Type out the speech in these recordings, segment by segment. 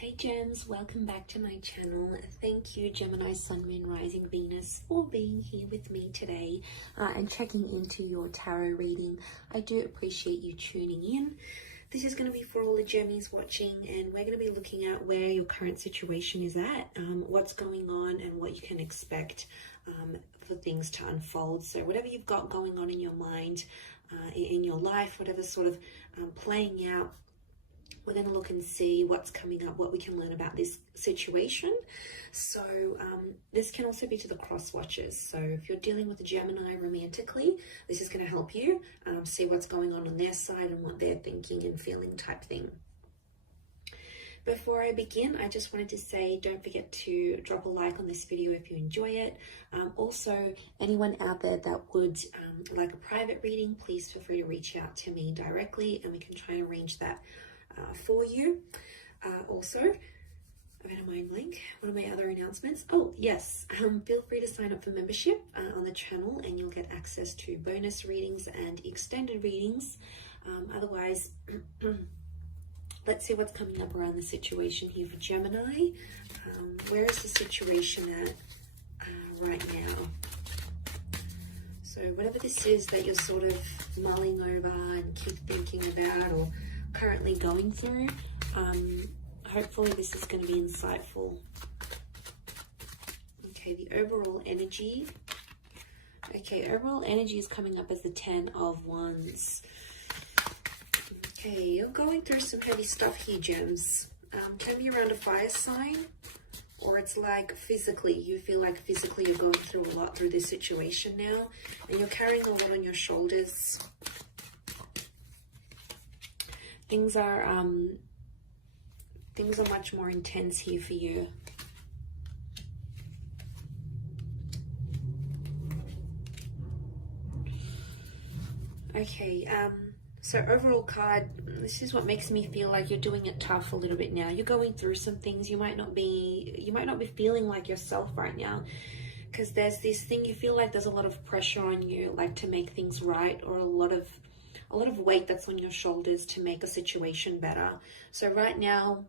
Hey gems, welcome back to my channel. Thank you Gemini, Sun, Moon, Rising, Venus for being here with me today and checking into your tarot reading. I do appreciate you tuning in. This is going to be for all the Gemmies watching, and we're going to be looking at where your current situation is at, what's going on and what you can expect for things to unfold. So whatever you've got going on in your mind, in your life, whatever's sort of playing out, we're going to look and see what's coming up, what we can learn about this situation. So this can also be to the cross watchers. So if you're dealing with a Gemini romantically, this is going to help you see what's going on their side and what they're thinking and feeling type thing. Before I begin, I just wanted to say, don't forget to drop a like on this video if you enjoy it. Also, anyone out there that would like a private reading, please feel free to reach out to me directly and we can try and arrange that for you. Also, I've had a mind blank. One of my other announcements. Oh yes, feel free to sign up for membership on the channel and you'll get access to bonus readings and extended readings. Otherwise, let's see what's coming up around the situation here for Gemini. Where is the situation at right now? So whatever this is that you're sort of mulling over and keep thinking about or currently going through, hopefully this is going to be insightful. Okay, the overall energy. Okay, overall energy is coming up as the 10 of Wands. Okay, you're going through some heavy stuff here, gems. Can be around a fire sign, or it's like physically, you feel like physically you're going through a lot through this situation now, and you're carrying a lot on your shoulders. Things are much more intense here for you. Okay, so overall card, this is what makes me feel like you're doing it tough a little bit now. You're going through some things. You might not be feeling like yourself right now, because there's this thing, you feel like there's a lot of pressure on you, like to make things right, or a lot of weight that's on your shoulders to make a situation better. So right now,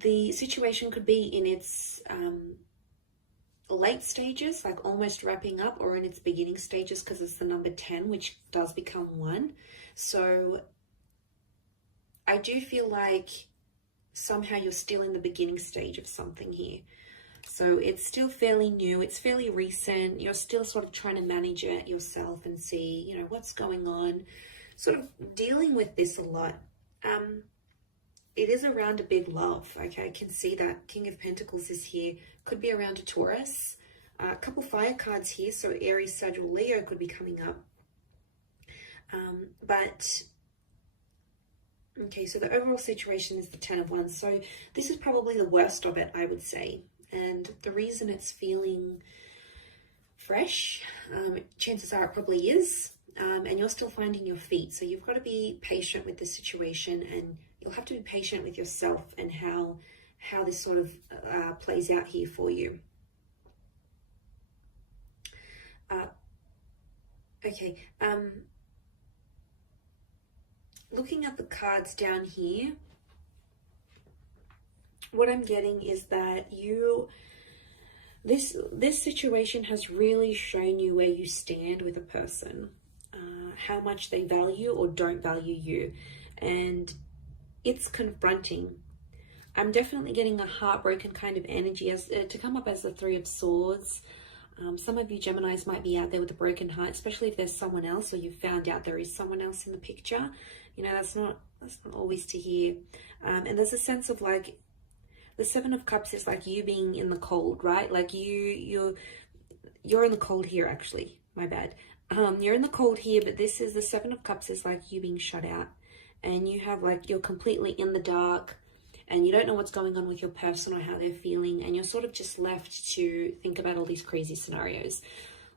the situation could be in its late stages, like almost wrapping up, or in its beginning stages, because it's the number 10, which does become 1. So I do feel like somehow you're still in the beginning stage of something here. So it's still fairly new, it's fairly recent, you're still sort of trying to manage it yourself and see, you know, what's going on, sort of dealing with this a lot. It is around a big love, okay, I can see that. King of Pentacles is here, could be around a Taurus. A couple fire cards here, so Aries, Sagittarius, Leo could be coming up. Okay, so the overall situation is the 10 of Wands. So this is probably the worst of it, I would say. And the reason it's feeling fresh, chances are it probably is, and you're still finding your feet. So you've got to be patient with the situation, and you'll have to be patient with yourself and how this sort of plays out here for you. Okay, looking at the cards down here, what I'm getting is that this situation has really shown you where you stand with a person, how much they value or don't value you, and it's confronting. I'm definitely getting a heartbroken kind of energy as to come up as the 3 of Swords. Some of you Geminis might be out there with a broken heart, especially if there's someone else, or you've found out there is someone else in the picture. You know, that's not always to hear. And there's a sense of like, the 7 of Cups is like you being in the cold, right? Like you're in the cold here, actually. My bad. You're in the cold here, but this is the 7 of Cups is like you being shut out, and you have like, you're completely in the dark, and you don't know what's going on with your person or how they're feeling, and you're sort of just left to think about all these crazy scenarios.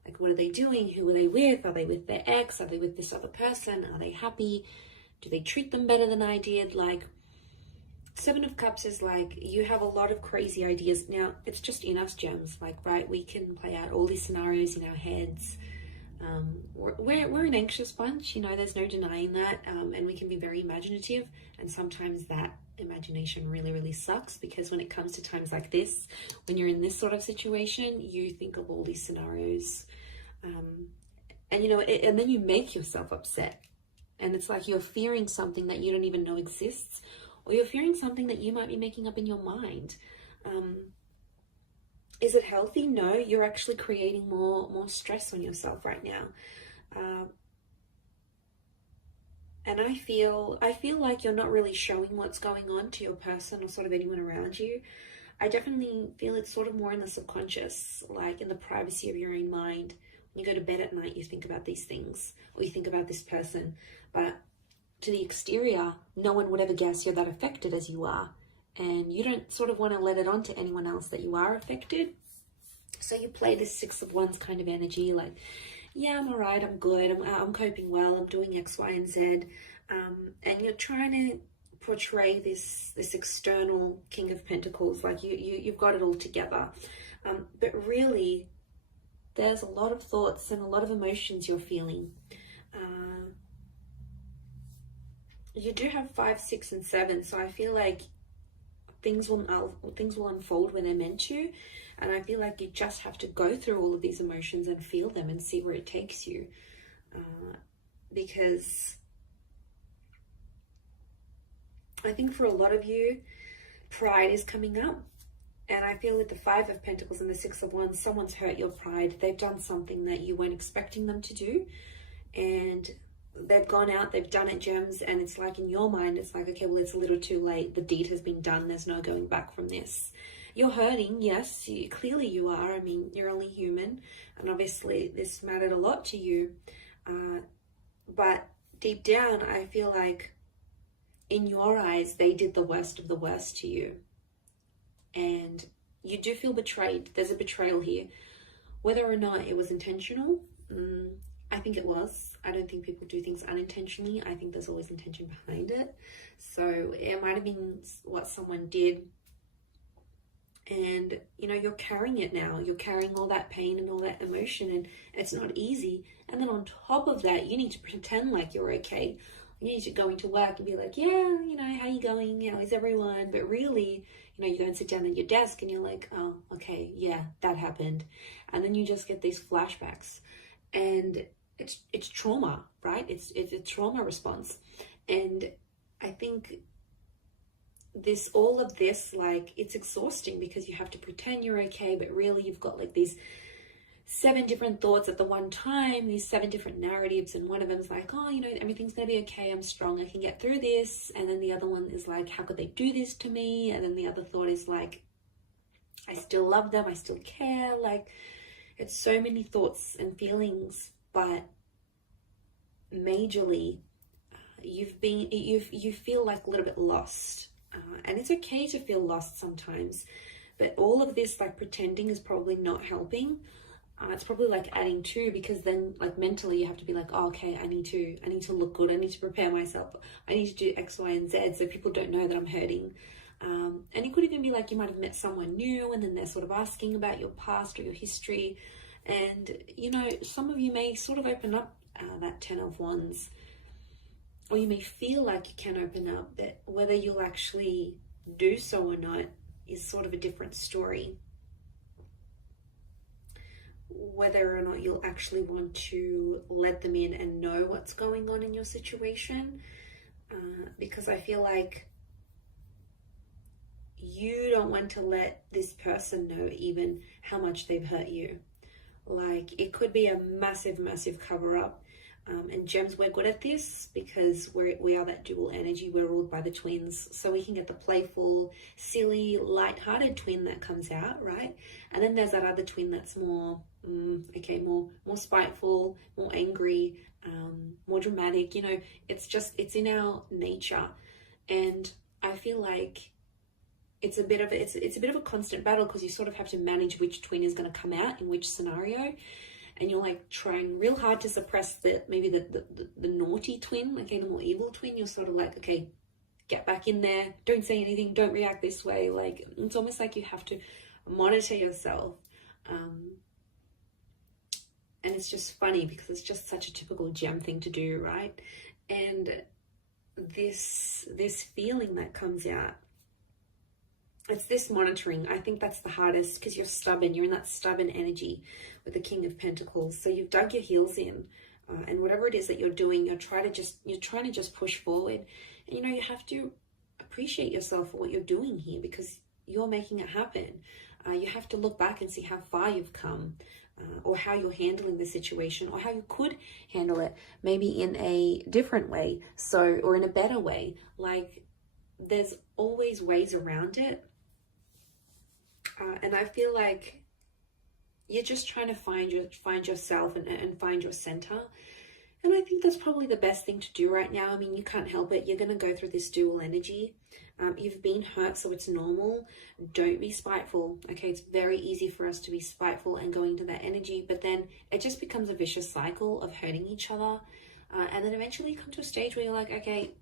Like, what are they doing? Who are they with? Are they with their ex? Are they with this other person? Are they happy? Do they treat them better than I did? Like, 7 of Cups is like, you have a lot of crazy ideas. Now, it's just in us, gems. Like, right, we can play out all these scenarios in our heads. We're an anxious bunch, you know, there's no denying that, and we can be very imaginative, and sometimes that imagination really, really sucks, because when it comes to times like this, when you're in this sort of situation, you think of all these scenarios, and you know, and then you make yourself upset, and it's like you're fearing something that you don't even know exists, or you're fearing something that you might be making up in your mind. Is it healthy? No, you're actually creating more stress on yourself right now. And I feel like you're not really showing what's going on to your person or sort of anyone around you. I definitely feel it's sort of more in the subconscious, like in the privacy of your own mind. When you go to bed at night, you think about these things, or you think about this person. But to the exterior, no one would ever guess you're that affected as you are. And you don't sort of want to let it on to anyone else that you are affected. So you play this 6 of Wands kind of energy, like, yeah, I'm all right, I'm good, I'm coping well, I'm doing X, Y, and Z. And you're trying to portray this external King of Pentacles, like you've got it all together. But really, there's a lot of thoughts and a lot of emotions you're feeling. You do have 5, 6, and 7, so I feel like things will unfold when they're meant to, and I feel like you just have to go through all of these emotions and feel them and see where it takes you, because I think for a lot of you, pride is coming up, and I feel with the 5 of Pentacles and the 6 of Wands, someone's hurt your pride. They've done something that you weren't expecting them to do, and they've gone out, they've done it, Gems, and it's like in your mind, it's like, okay, well, it's a little too late. The deed has been done. There's no going back from this. You're hurting, yes, clearly you are. I mean, you're only human, and obviously this mattered a lot to you. But deep down, I feel like in your eyes, they did the worst of the worst to you. And you do feel betrayed. There's a betrayal here. Whether or not it was intentional, I think it was. I don't think people do things unintentionally. I think there's always intention behind it. So it might have been what someone did. And, you know, you're carrying it now. You're carrying all that pain and all that emotion, and it's not easy. And then on top of that, you need to pretend like you're okay. You need to go into work and be like, yeah, you know, how you going? How is everyone? But really, you know, you go and sit down at your desk and you're like, oh, okay, yeah, that happened. And then you just get these flashbacks. And it's trauma, right? It's a trauma response. And I think all of this, like, it's exhausting because you have to pretend you're okay, but really you've got like these 7 different thoughts at the one time, these 7 different narratives, and one of them is like, oh, you know, everything's gonna be okay, I'm strong, I can get through this. And then the other one is like, how could they do this to me? And then the other thought is like, I still love them, I still care. Like, it's so many thoughts and feelings, but majorly you feel like a little bit lost, and it's okay to feel lost sometimes, but all of this like pretending is probably not helping. It's probably like adding to, because then like mentally you have to be like, oh, okay, I need to look good, I need to prepare myself, I need to do X, Y, and Z so people don't know that I'm hurting. And it could even be like you might have met someone new and then they're sort of asking about your past or your history, and you know, some of you may sort of open up that 10 of Wands, or you may feel like you can open up, but whether you'll actually do so or not is sort of a different story. Whether or not you'll actually want to let them in and know what's going on in your situation, because I feel like you don't want to let this person know even how much they've hurt you. Like, it could be a massive cover-up. And Gems, we're good at this because we are that dual energy. We're ruled by the twins, so we can get the playful, silly, light-hearted twin that comes out, right? And then there's that other twin that's more spiteful, more angry, more dramatic. You know, it's in our nature, and I feel like it's a bit of a constant battle, because you sort of have to manage which twin is going to come out in which scenario. And you're like trying real hard to suppress the naughty twin, okay, the more evil twin. You're sort of like, okay, get back in there, don't say anything, don't react this way. Like, it's almost like you have to monitor yourself. And I feel like, you know, some of you may sort of open up that 10 of Wands, some of you may sort of open up that 10 of Wands. But really, you don't want to let this person know even how much they've hurt you. Like, it could be a massive cover-up. And Gems, we're good at this because we are that dual energy. We're ruled by the twins, so we can get the playful, silly, light-hearted twin that comes out, right? And then there's that other twin that's more spiteful, more angry, more dramatic. You know, it's just in our nature. And I feel like it's a bit of a constant battle, because you sort of have to manage which twin is going to come out in which scenario. And it's just funny because it's just such a typical gem thing to do, right? And this feeling that comes out, it's this monitoring. I think that's the hardest because you're stubborn. You're in that stubborn energy with the King of Pentacles. So you've dug your heels in, and whatever it is that you're doing, you're trying to just push forward. And you know, you have to appreciate yourself for what you're doing here because you're making it happen. You have to look back and see how far you've come, or how you're handling the situation, or how you could handle it maybe in a different way, or in a better way. Like, there's always ways around it. And I feel like you're just trying to find yourself and find your center. And I think that's probably the best thing to do right now. I mean, you can't help it. You're going to go through this dual energy. You've been hurt, so it's normal. Don't be spiteful. Okay, it's very easy for us to be spiteful and go into that energy, but then it just becomes a vicious cycle of hurting each other. And then eventually you come to a stage where you're like, okay,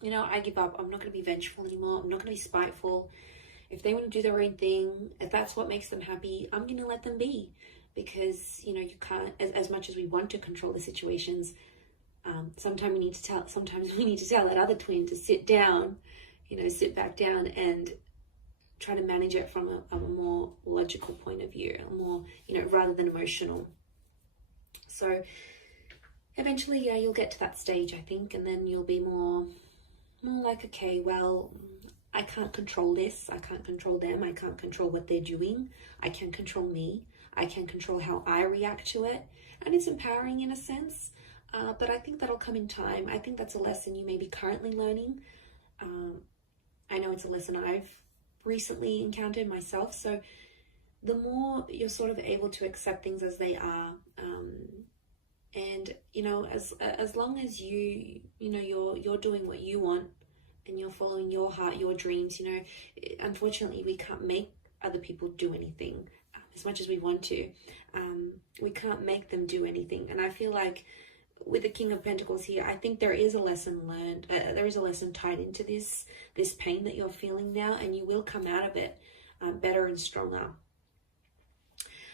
you know, I give up. I'm not going to be vengeful anymore. I'm not going to be spiteful. If they want to do their own thing, if that's what makes them happy, I'm going to let them be. Because, you know, you can't, as much as we want to control the situations, sometimes we need to tell that other twin to sit down, you know, sit back down and try to manage it from a more logical point of view, a more, you know, rather than emotional. So eventually, yeah, you'll get to that stage, I think, and then you'll be more like, okay, well, I can't control this. I can't control them. I can't control what they're doing. I can control me. I can control how I react to it. And it's empowering in a sense, but I think that'll come in time. I think that's a lesson you may be currently learning. I know it's a lesson I've recently encountered myself. So the more you're sort of able to accept things as they are, and, you know, as long as you know, you're doing what you want and you're following your heart, your dreams, you know, unfortunately, we can't make other people do anything. As much as we want to, we can't make them do anything. And I feel like with the King of Pentacles here, I think there is a lesson learned. There is a lesson tied into this pain that you're feeling now, and you will come out of it better and stronger.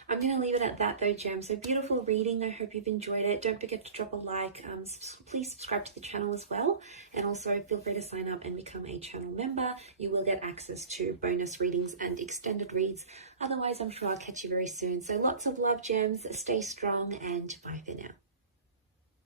I'm going to leave it at that though, Gem. So beautiful reading. I hope you've enjoyed it. Don't forget to drop a like. Please subscribe to the channel as well. And also feel free to sign up and become a channel member. You will get access to bonus readings and extended reads. Otherwise, I'm sure I'll catch you very soon. So lots of love, Gems. Stay strong and bye for now.